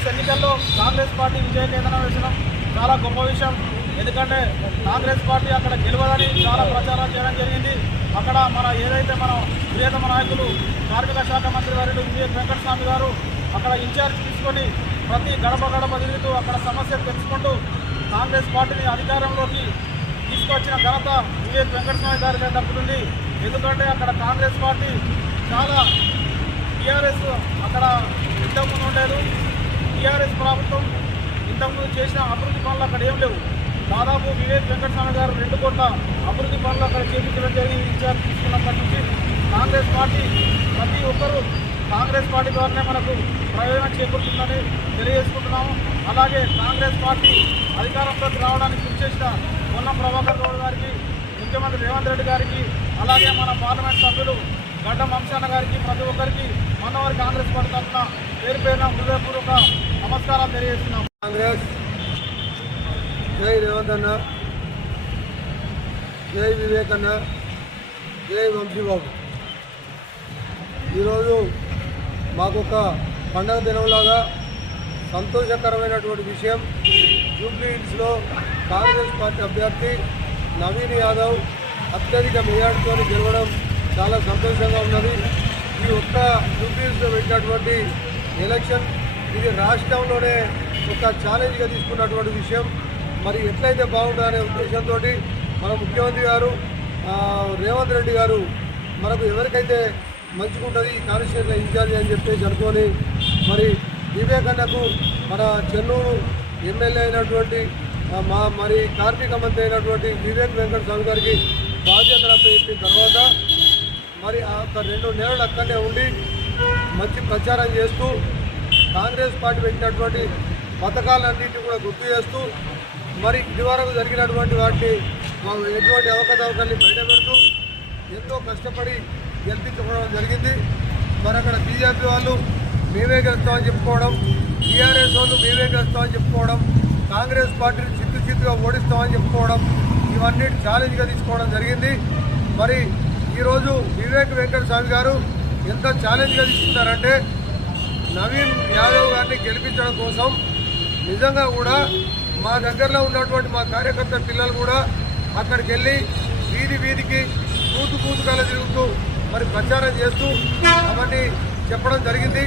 జూబ్లీహిల్స్ ఎన్నికల్లో కాంగ్రెస్ పార్టీ విజయ కేంద్రం వేసడం చాలా గొప్ప విషయం. ఎందుకంటే కాంగ్రెస్ పార్టీ అక్కడ గెలవదని చాలా ప్రచారం చేయడం జరిగింది. అక్కడ ఏదైతే మన ప్రియతమ నాయకులు కార్మిక శాఖ మంత్రి వర్యులు వివేక్ వెంకటస్వామి గారు అక్కడ ఇన్ఛార్జ్ తీసుకొని ప్రతి గడప గడప తిరుగుతూ అక్కడ సమస్యలు తెలుసుకుంటూ కాంగ్రెస్ పార్టీని అధికారంలోకి తీసుకొచ్చిన ఘనత వివేక్ వెంకటస్వామి గారికి దక్కుతుంది. ఎందుకంటే అక్కడ కాంగ్రెస్ పార్టీ చాలా టీఆర్ఎస్ అక్కడ ఇంతకుముందు ఉండేది. టీఆర్ఎస్ ప్రభుత్వం ఇంతకుముందు చేసిన అభివృద్ధి పనులు అక్కడ ఏం లేవు. దాదాపు వివేక్ వెంకటస్వామి గారు 2 కోట్ల అభివృద్ధి పనులు అక్కడ చేపించడం జరిగింది. ఇన్ఛార్జ్ తీసుకున్నప్పటి నుంచి కాంగ్రెస్ పార్టీ ప్రతి ఒక్కరూ కాంగ్రెస్ పార్టీ ద్వారానే మనకు ప్రయోజనం చేకూరుతుందని తెలియజేసుకుంటున్నాము. అలాగే కాంగ్రెస్ పార్టీ అధికారంలోకి రావడానికి కృషి చేసిన పొన్నం ప్రభాకర్ గౌడ్ గారికి, ముఖ్యమంత్రి రేవంత్ రెడ్డి గారికి, అలాగే మన పార్లమెంట్ సభ్యులు గడ్డం వంశీఅన్న గారికి, ప్రతి ఒక్కరికి మనవారి కాంగ్రెస్ పార్టీ తరఫున పేరు పేరున హృదయపూర్వక నమస్కారాలు తెలియజేస్తున్నాం. కాంగ్రెస్ జై రేవంత్ అన్న, జై వివేక్ అన్న, జై వంశీబాబు. ఈరోజు మాకొక పండగ దినంలాగా సంతోషకరమైనటువంటి విషయం. జూబ్లీహిల్స్లో కాంగ్రెస్ పార్టీ అభ్యర్థి నవీన్ యాదవ్ అత్యధిక మెజార్టీతో గెలవడం చాలా సంతోషంగా ఉన్నది. ఈ ఒక్క జూబ్లీహిల్స్లో పెట్టినటువంటి ఎలక్షన్ ఇది రాష్ట్రంలోనే ఒక ఛాలెంజ్గా తీసుకున్నటువంటి విషయం. మరి ఎట్లయితే బాగుంటుందనే ఉద్దేశంతో మన ముఖ్యమంత్రి గారు రేవంత్ రెడ్డి గారు మనకు ఎవరికైతే మంచిగుంటుంది ఈ కాన్స్టిట్యూన్సీలో ఇన్ఛార్జ్ అని చెప్పేసి అనుకొని మరి వివేకన్నకు మన చెన్నూరు ఎమ్మెల్యే అయినటువంటి మరి కార్మిక మంత్రి అయినటువంటి వివేక్ వెంకటస్వామి గారికి బాధ్యతలు అప్పచెప్పిన తర్వాత మరి ఒక 2 నెలలు అక్కడనే ఉండి మంచి ప్రచారం చేస్తూ కాంగ్రెస్ పార్టీ పెట్టినటువంటి పథకాలన్నింటినీ కూడా గుర్తు చేస్తూ మరి ఇదివరకు జరిగినటువంటి వాటిని ఎటువంటి అవకతవకల్ని బయటపెడుతూ ఎంతో కష్టపడి గెలిపించుకోవడం జరిగింది. మరి అక్కడ బీజేపీ వాళ్ళు మేమే గెలుస్తామని చెప్పుకోవడం, టీఆర్ఎస్ వాళ్ళు మేమే గెలుస్తామని చెప్పుకోవడం, కాంగ్రెస్ పార్టీని చిత్తుగా ఓడిస్తామని చెప్పుకోవడం, ఇవన్నీ ఛాలెంజ్గా తీసుకోవడం జరిగింది. మరి ఈరోజు వివేక్ వెంకటస్వామి గారు ఎంత ఛాలెంజ్గా తీసుకున్నారంటే నవీన్ యాదవ్ గారిని గెలిపించడం కోసం నిజంగా కూడా మా దగ్గరలో ఉన్నటువంటి మా కార్యకర్త పిల్లలు కూడా అక్కడికి వెళ్ళి వీధికి కూతుకాల తిరుగుతూ మరి ప్రచారం చేస్తూ అవన్నీ చెప్పడం జరిగింది.